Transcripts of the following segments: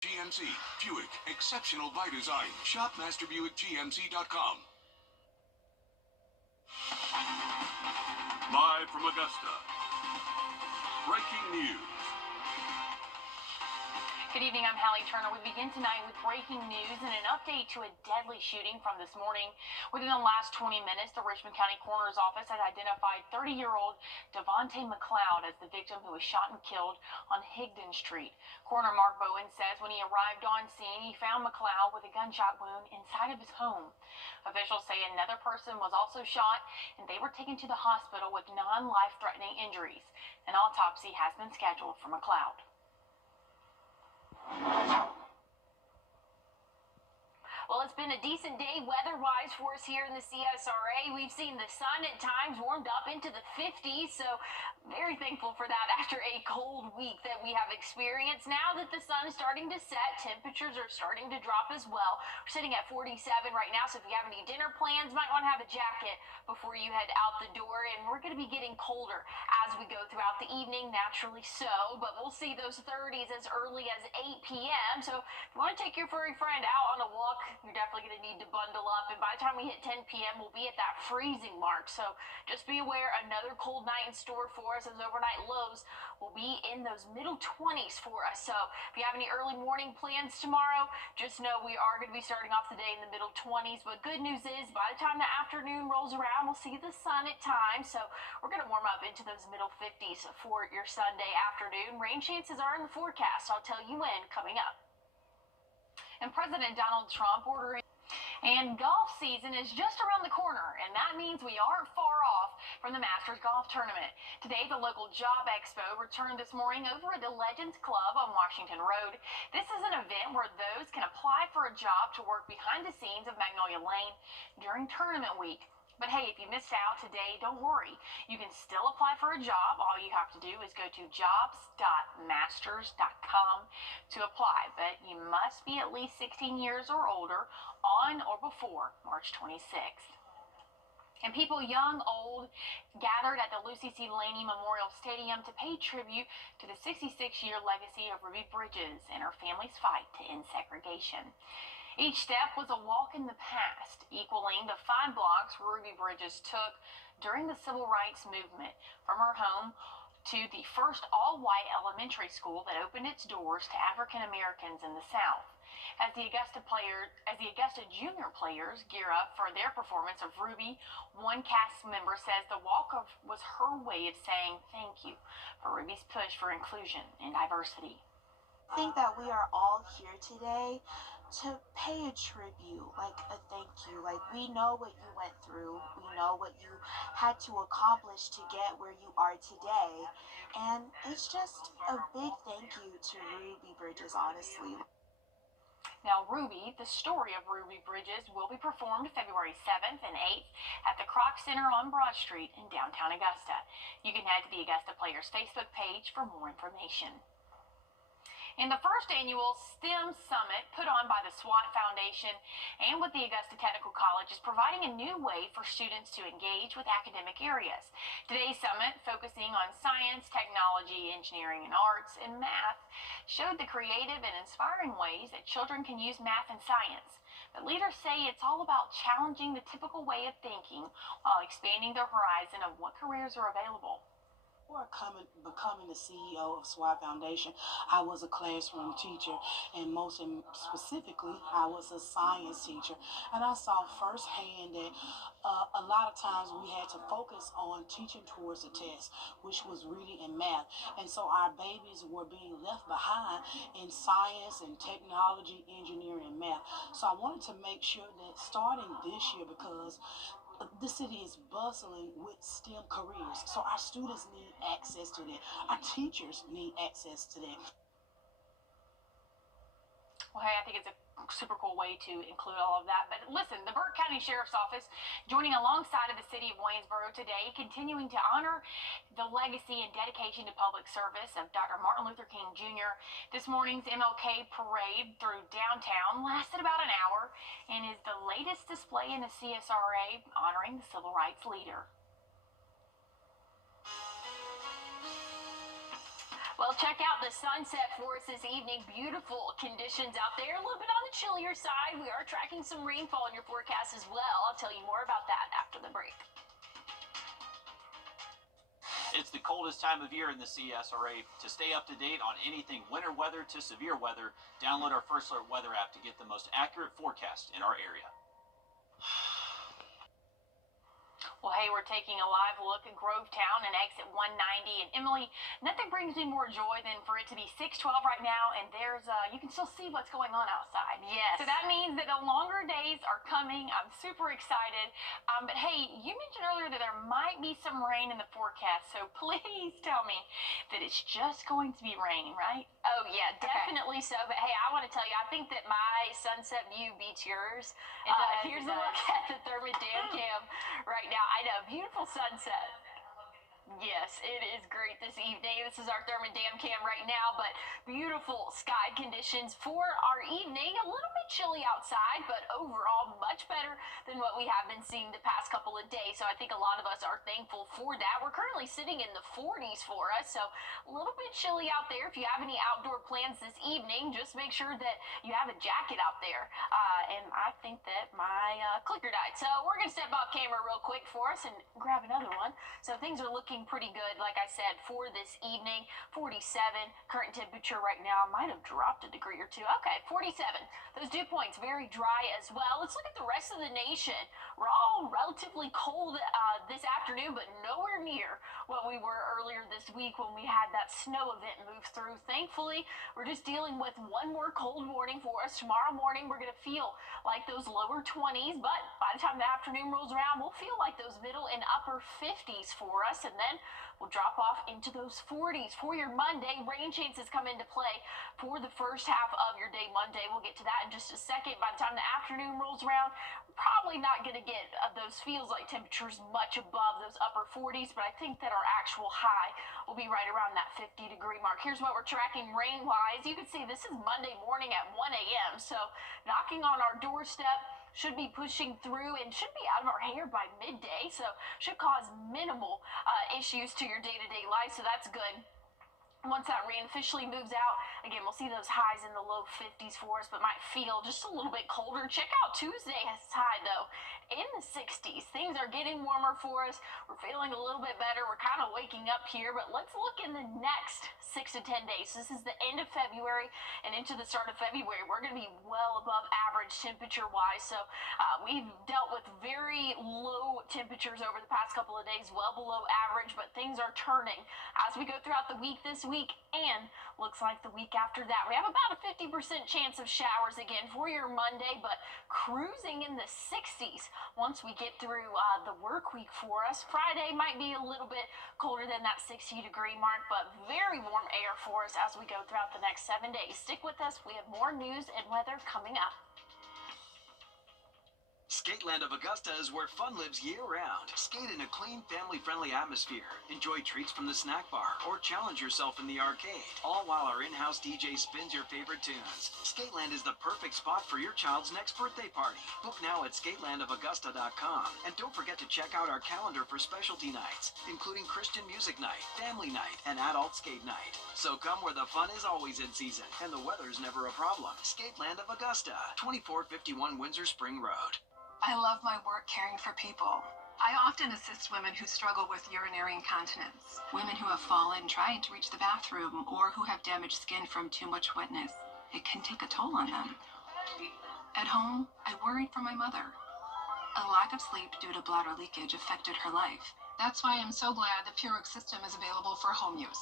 GMC, Buick, exceptional by design. Shop MasterBuickGMC.com. Live from Augusta, breaking news. Good evening, I'm Hallie Turner. We begin tonight with breaking news and an update to a deadly shooting from this morning. Within the last 20 minutes, the Richmond County Coroner's Office has identified 30-year-old Devontae McLeod as the victim who was shot and killed on Higdon Street. Coroner Mark Bowen says when he arrived on scene, he found McLeod with a gunshot wound inside of his home. Officials say another person was also shot, and they were taken to the hospital with non-life-threatening injuries. An autopsy has been scheduled for McLeod. Well, it's been a decent day weather-wise for us here in the CSRA. We've seen the sun at times warmed up into the 50s, so very thankful for that after a cold week that we have experienced. Now that the sun is starting to set, temperatures are starting to drop as well. We're sitting at 47 right now, so if you have any dinner plans, might want to have a jacket before you head out the door. And we're going to be getting colder as we go throughout the evening, naturally so, but we'll see those 30s as early as 8 p.m. So if you want to take your furry friend out on a walk, you're definitely going to need to bundle up. And by the time we hit 10 p.m., we'll be at that freezing mark. So just be aware, another cold night in store for us, as overnight lows will be in those middle 20s for us. So if you have any early morning plans tomorrow, just know we are going to be starting off the day in the middle 20s. But good news is, by the time the afternoon rolls around, we'll see the sun at times. So we're going to warm up into those middle 50s for your Sunday afternoon. Rain chances are in the forecast. I'll tell you when coming up. And President Donald Trump ordering. And golf season is just around the corner, and that means we aren't far off from the Masters Golf Tournament. Today, the local Job Expo returned this morning over at the Legends Club on Washington Road. This is an event where those can apply for a job to work behind the scenes of Magnolia Lane during tournament week. But hey, if you missed out today, don't worry. You can still apply for a job. All you have to do is go to jobs.masters.com to apply. But you must be at least 16 years or older on or before March 26th. And people young, old, gathered at the Lucy C. Laney Memorial Stadium to pay tribute to the 66-year legacy of Ruby Bridges and her family's fight to end segregation. Each step was a walk in the past, equaling the 5 blocks Ruby Bridges took during the Civil Rights Movement from her home to the first all-white elementary school that opened its doors to African Americans in the South. As the Augusta junior players gear up for their performance of Ruby, one cast member says the walk was her way of saying thank you for Ruby's push for inclusion and diversity. I think that we are all here today to pay a tribute, like a thank you. Like, we know what you went through. We know what you had to accomplish to get where you are today. And it's just a big thank you to Ruby Bridges, honestly. Now, Ruby, the story of Ruby Bridges, will be performed February 7th and 8th at the Kroc Center on Broad Street in downtown Augusta. You can head to the Augusta Players Facebook page for more information. In the first annual STEM Summit put on by the SWAT Foundation and with the Augusta Technical College is providing a new way for students to engage with academic areas. Today's summit, focusing on science, technology, engineering, and arts, and math, showed the creative and inspiring ways that children can use math and science. But leaders say it's all about challenging the typical way of thinking while expanding the horizon of what careers are available. Before becoming the CEO of SWAT Foundation, I was a classroom teacher, and most specifically, I was a science teacher. And I saw firsthand that a lot of times we had to focus on teaching towards the test, which was reading and math. And so our babies were being left behind in science and technology, engineering, and math. So I wanted to make sure that starting this year, because the city is bustling with STEM careers, so our students need access to that. Our teachers need access to that. Well, hey, I think it's a super cool way to include all of that. But listen, the Burke County Sheriff's Office joining alongside of the city of Waynesboro today, continuing to honor the legacy and dedication to public service of Dr. Martin Luther King Jr. This morning's MLK parade through downtown lasted about an hour and is the latest display in the CSRA honoring the civil rights leader. Well, check out the sunset for us this evening. Beautiful conditions out there. A little bit on the chillier side. We are tracking some rainfall in your forecast as well. I'll tell you more about that after the break. It's the coldest time of year in the CSRA. To stay up to date on anything winter weather to severe weather, download our First Alert weather app to get the most accurate forecast in our area. Well, hey, we're taking a live look at Grovetown and exit 190. And Emily, nothing brings me more joy than for it to be 6:12 right now, and you can still see what's going on outside. Yes. So that means that the longer days are coming. I'm super excited. But hey, you mentioned earlier that there might be some rain in the forecast, so please tell me that it's just going to be raining, right? Oh, yeah, definitely so. But hey, I want to tell you, I think that my sunset view beats yours. Here's a look at the Thermid Dam Cam right now. I know, beautiful sunset. Yes, it is great this evening. This is our Thermid Dam Cam right now, but beautiful sky conditions for our evening. A little bit chilly outside, but overall much better than what we have been seeing the past couple of days. So I think a lot of us are thankful for that. We're currently sitting in the 40s for us, so a little bit chilly out there. If you have any outdoor plans this evening, just make sure that you have a jacket out there. And I think that my clicker died. So we're going to step off camera real quick for us and grab another one. So things are looking pretty good, like I said, for this evening. 47 current temperature right now. Might have dropped a degree or two. Okay, 47. Those dew points very dry as well. Let's look at the rest of the nation. We're all relatively cold this afternoon, but nowhere near what we were earlier this week when we had that snow event move through. Thankfully, we're just dealing with one more cold morning for us. Tomorrow morning, we're going to feel like those lower 20s, but by the time the afternoon rolls around, we'll feel like those middle and upper 50s for us, and then we'll drop off into those 40s. For your Monday, rain chances come into play for the first half of your day Monday. We'll get to that in just a second. By the time the afternoon rolls around, we're probably not going to get those feels like temperatures much above those upper 40s, but I think that our actual high will be right around that 50-degree mark. Here's what we're tracking rain-wise. You can see this is Monday morning at 1 a.m., so knocking on our doorstep, should be pushing through and should be out of our hair by midday, so should cause minimal issues to your day-to-day life, so that's good. Once that rain officially moves out, again, we'll see those highs in the low 50s for us, but might feel just a little bit colder. Check out Tuesday's high, though, in the 60s. Things are getting warmer for us. We're feeling a little bit better. We're kind of waking up here, but let's look in the next 6 to 10 days. This is the end of February and into the start of February. We're going to be well above average temperature-wise, so we've dealt with very low temperatures over the past couple of days, well below average, but things are turning as we go throughout the week this week and looks like the week after that. We have about a 50% chance of showers again for your Monday, but cruising in the 60s once we get through the work week for us. Friday might be a little bit colder than that 60-degree mark, but very warm air for us as we go throughout the next 7 days. Stick with us. We have more news and weather coming up. Skateland of Augusta is where fun lives year-round. Skate in a clean, family-friendly atmosphere. Enjoy treats from the snack bar or challenge yourself in the arcade, all while our in-house DJ spins your favorite tunes. Skateland is the perfect spot for your child's next birthday party. Book now at skatelandofaugusta.com. And don't forget to check out our calendar for specialty nights, including Christian music night, family night, and adult skate night. So come where the fun is always in season and the weather's never a problem. Skateland of Augusta, 2451 Windsor Spring Road. I love my work caring for people. I often assist women who struggle with urinary incontinence, women who have fallen trying to reach the bathroom, or who have damaged skin from too much wetness. It can take a toll on them. At home, I worried for my mother. A lack of sleep due to bladder leakage affected her life. That's why I'm so glad the Purex system is available for home use.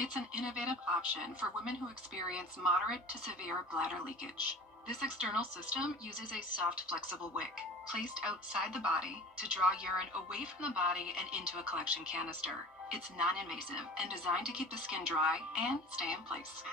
It's an innovative option for women who experience moderate to severe bladder leakage. This external system uses a soft, flexible wick placed outside the body to draw urine away from the body and into a collection canister. It's non-invasive and designed to keep the skin dry and stay in place.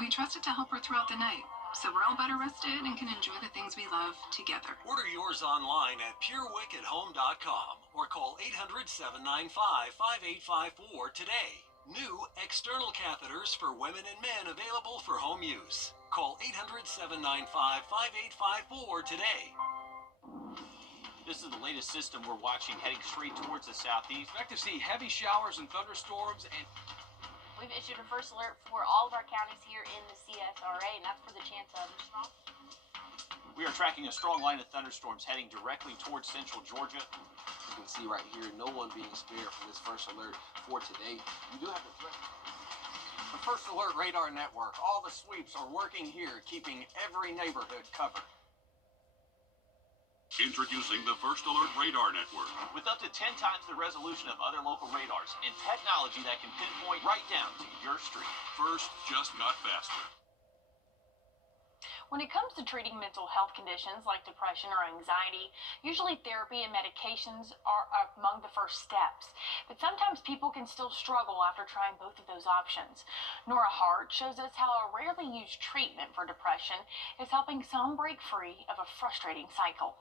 We trust it to help her throughout the night, so we're all better rested and can enjoy the things we love together. Order yours online at purewick@home.com or call 800-795-5854 today. New external catheters for women and men available for home use. Call 800-795-5854 today. This is the latest system we're watching heading straight towards the southeast. Expect to see heavy showers and thunderstorms and We've issued a first alert for all of our counties here in the CSRA, and that's for the chance of strong. We are tracking a strong line of thunderstorms heading directly towards central Georgia. You can see right here, no one being spared from this first alert for today. We do have the threat. The First Alert Radar Network. All the sweeps are working here, keeping every neighborhood covered. Introducing the First Alert Radar Network. With up to 10 times the resolution of other local radars and technology that can pinpoint right down to your street. First just got faster. When it comes to treating mental health conditions like depression or anxiety, usually therapy and medications are among the first steps. But sometimes people can still struggle after trying both of those options. Nora Hart shows us how a rarely used treatment for depression is helping some break free of a frustrating cycle.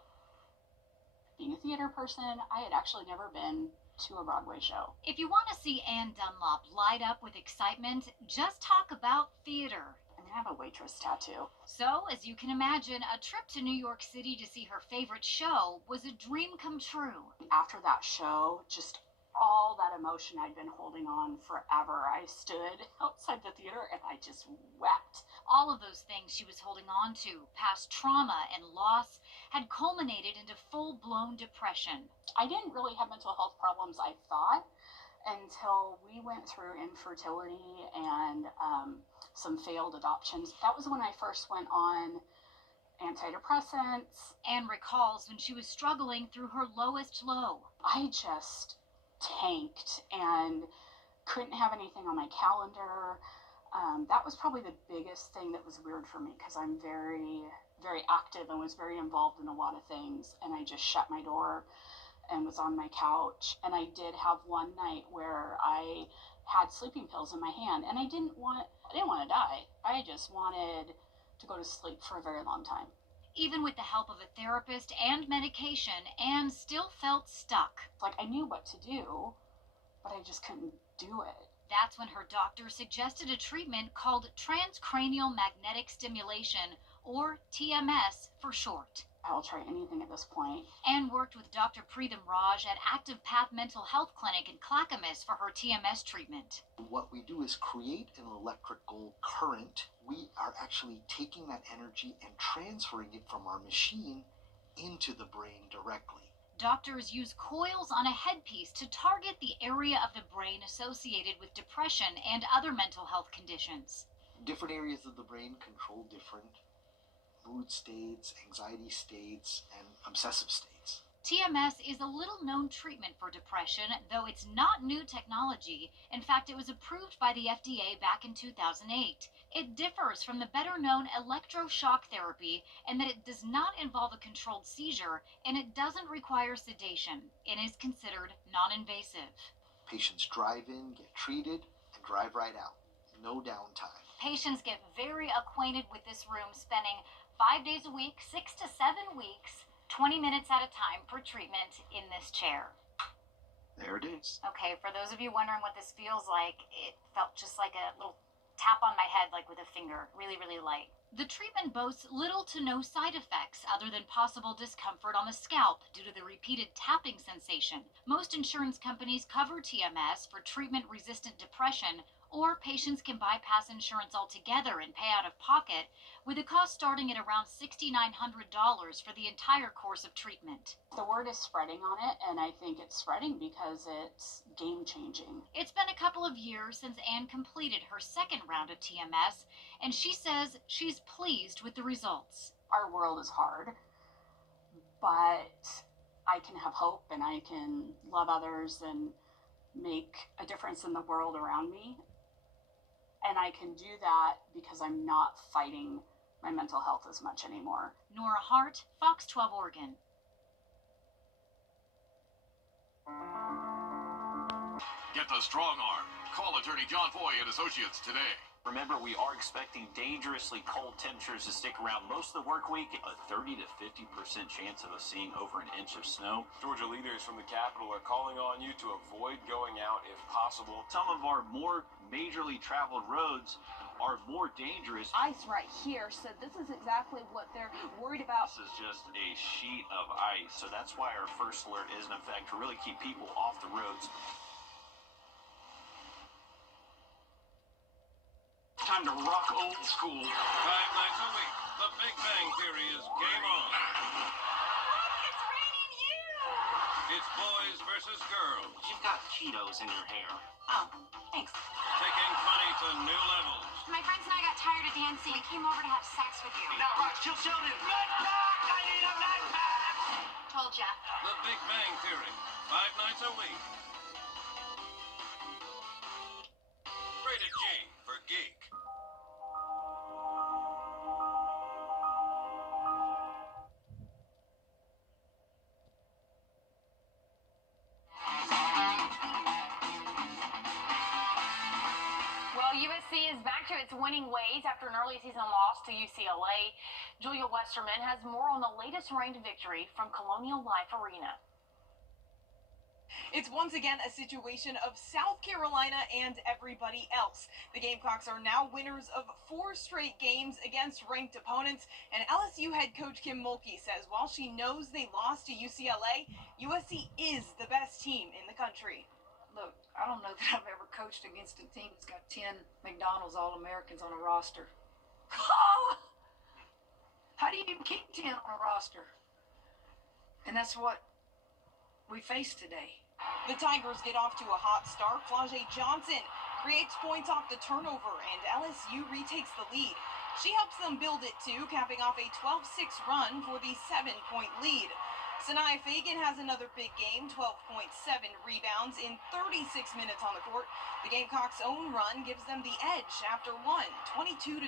Being a theater person, I had actually never been to a Broadway show. If you want to see Ann Dunlop light up with excitement, just talk about theater. I have a waitress tattoo. So, as you can imagine, a trip to New York City to see her favorite show was a dream come true. After that show, just all that emotion I'd been holding on forever, I stood outside the theater and I just wept. All of those things she was holding on to, past trauma and loss, had culminated into full-blown depression. I didn't really have mental health problems, I thought, until we went through infertility and some failed adoptions. That was when I first went on antidepressants. Anne recalls when she was struggling through her lowest low. I just tanked and couldn't have anything on my calendar. That was probably the biggest thing that was weird for me because I'm very, very active and was very involved in a lot of things. And I just shut my door and was on my couch. And I did have one night where I had sleeping pills in my hand, and I didn't want to die. I just wanted to go to sleep for a very long time. Even with the help of a therapist and medication, Anne still felt stuck. Like I knew what to do, but I just couldn't do it. That's when her doctor suggested a treatment called transcranial magnetic stimulation, or TMS for short. I'll try anything at this point. Anne worked with Dr. Preetham Raj at Active Path Mental Health Clinic in Clackamas for her TMS treatment. What we do is create an electrical current. We are actually taking that energy and transferring it from our machine into the brain directly. Doctors use coils on a headpiece to target the area of the brain associated with depression and other mental health conditions. Different areas of the brain control different mood states, anxiety states, and obsessive states. TMS is a little-known treatment for depression, though it's not new technology. In fact, it was approved by the FDA back in 2008. It differs from the better-known electroshock therapy in that it does not involve a controlled seizure, and it doesn't require sedation, and is considered non-invasive. Patients drive in, get treated, and drive right out. No downtime. Patients get very acquainted with this room, spending 5 days a week, 6 to 7 weeks, 20 minutes at a time per treatment in this chair. There it is. Okay, for those of you wondering what this feels like, it felt just like a little tap on my head, like with a finger, really, really light. The treatment boasts little to no side effects other than possible discomfort on the scalp due to the repeated tapping sensation. Most insurance companies cover TMS for treatment-resistant depression, or patients can bypass insurance altogether and pay out of pocket, with the cost starting at around $6,900 for the entire course of treatment. The word is spreading on it, and I think it's spreading because it's game-changing. It's been a couple of years since Anne completed her second round of TMS, and she says she's pleased with the results. Our world is hard, but I can have hope and I can love others and make a difference in the world around me. And I can do that because I'm not fighting my mental health as much anymore. Nora Hart, Fox 12 Oregon. Get the strong arm. Call attorney John Foy and Associates today. Remember, we are expecting dangerously cold temperatures to stick around most of the work week. A 30 to 50% chance of us seeing over an inch of snow. Georgia leaders from the Capitol are calling on you to avoid going out if possible. Some of our more majorly traveled roads are more dangerous. Ice right here, so this is exactly what they're worried about. This is just a sheet of ice, so that's why our first alert is in effect to really keep people off the roads. time to rock old school. 5 nights a week, The Big Bang Theory is game on. Look, it's raining you! It's boys versus girls. You've got Cheetos in your hair. Oh, thanks. Taking funny to new levels. My friends and I got tired of dancing. We came over to have sex with you. Now, Rock, chill, Sheldon. Medpack! I need a medpack! Told ya. The Big Bang Theory, 5 nights a week. Rated G for geek. Well, USC is back to its winning ways after an early season loss to UCLA. Julia Westerman has more on the latest ranked victory from Colonial Life Arena. It's once again a situation of South Carolina and everybody else. The Gamecocks are now winners of 4 straight games against ranked opponents, and LSU head coach Kim Mulkey says while she knows they lost to UCLA, USC is the best team in the country. Look, I don't know that I've ever coached against a team that's got 10 McDonald's All-Americans on a roster. How do you even keep 10 on a roster? And that's what we face today. The Tigers get off to a hot start. Flau'jae Johnson creates points off the turnover, and LSU retakes the lead. She helps them build it too, capping off a 12-6 run for the 7-point lead. Sanaya Fagan has another big game, 12.7 rebounds in 36 minutes on the court. The Gamecocks' own run gives them the edge after one, 22-21.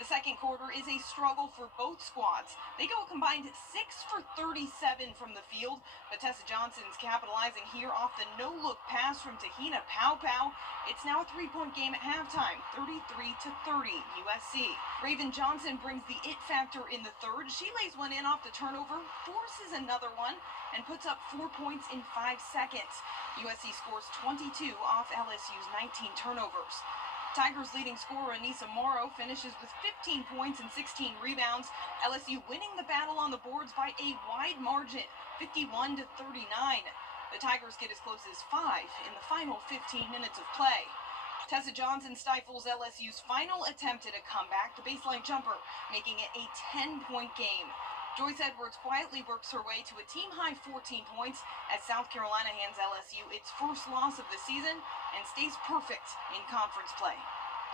The second quarter is a struggle for both squads. They go a combined 6 for 37 from the field, but Tessa Johnson's capitalizing here off the no-look pass from Tahina Pau. It's now a 3-point game at halftime, 33-30 USC. Raven Johnson brings the it factor in the third. She lays one in off the turnover, forces another one, and puts up 4 points in 5 seconds. USC scores 22 off LSU's 19 turnovers. Tigers' leading scorer Anissa Morrow finishes with 15 points and 16 rebounds. LSU winning the battle on the boards by a wide margin, 51-39. The Tigers get as close as 5 in the final 15 minutes of play. Tessa Johnson stifles LSU's final attempt at a comeback, the baseline jumper, making it a 10-point game. Joyce Edwards quietly works her way to a team-high 14 points as South Carolina hands LSU its first loss of the season and stays perfect in conference play.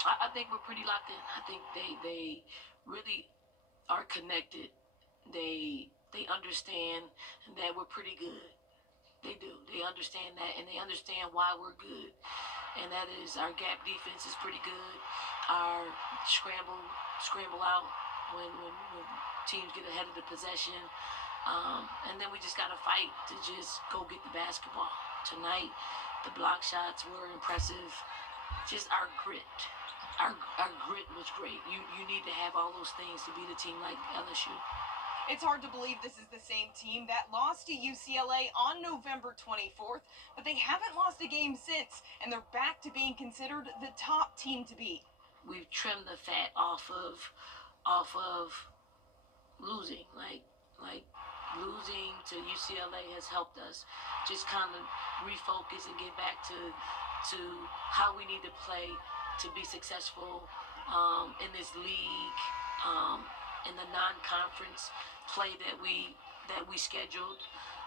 I think we're pretty locked in. I think they really are connected. They understand that we're pretty good. They do. They understand that, and they understand why we're good. And that is our gap defense is pretty good. Our scramble out when teams get ahead of the possession. And then we just got to fight to just go get the basketball. Tonight, the block shots were impressive. Just our grit. Our grit was great. You need to have all those things to beat a team like LSU. It's hard to believe this is the same team that lost to UCLA on November 24th, but they haven't lost a game since, and they're back to being considered the top team to beat. We've trimmed the fat off of losing. Like losing to UCLA has helped us just kind of refocus and get back to how we need to play to be successful in this league, in the non-conference play that we scheduled,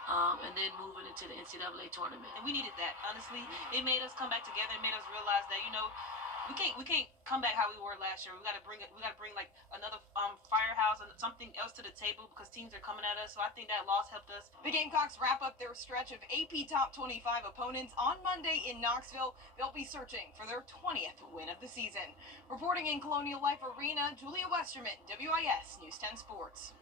and then moving into the NCAA tournament. And we needed that. Honestly, it made us come back together. It made us realize that we can't come back how we were last year. We got to bring like another firehouse and something else to the table because teams are coming at us. So I think that loss helped us. The Gamecocks wrap up their stretch of AP Top 25 opponents on Monday in Knoxville. They'll be searching for their 20th win of the season. Reporting in Colonial Life Arena, Julia Westerman, WIS News 10 Sports.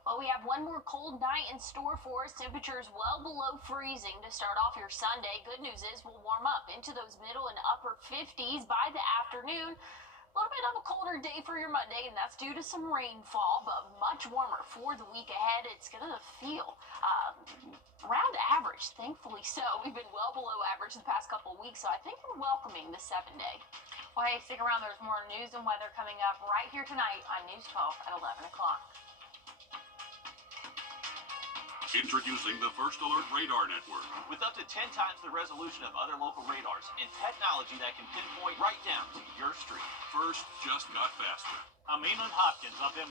Well, we have one more cold night in store for us. Temperatures well below freezing to start off your Sunday. Good news is we'll warm up into those middle and upper 50s by the afternoon. A little bit of a colder day for your Monday, and that's due to some rainfall, but much warmer for the week ahead. It's going to feel around average, thankfully so. We've been well below average the past couple of weeks, so I think we're welcoming the 7-day. Well, hey, stick around. There's more news and weather coming up right here tonight on News 12 at 11 o'clock. Introducing the First Alert Radar Network. With up to 10 times the resolution of other local radars and technology that can pinpoint right down to your street. First just got faster. I'm Eamon Hopkins. I've been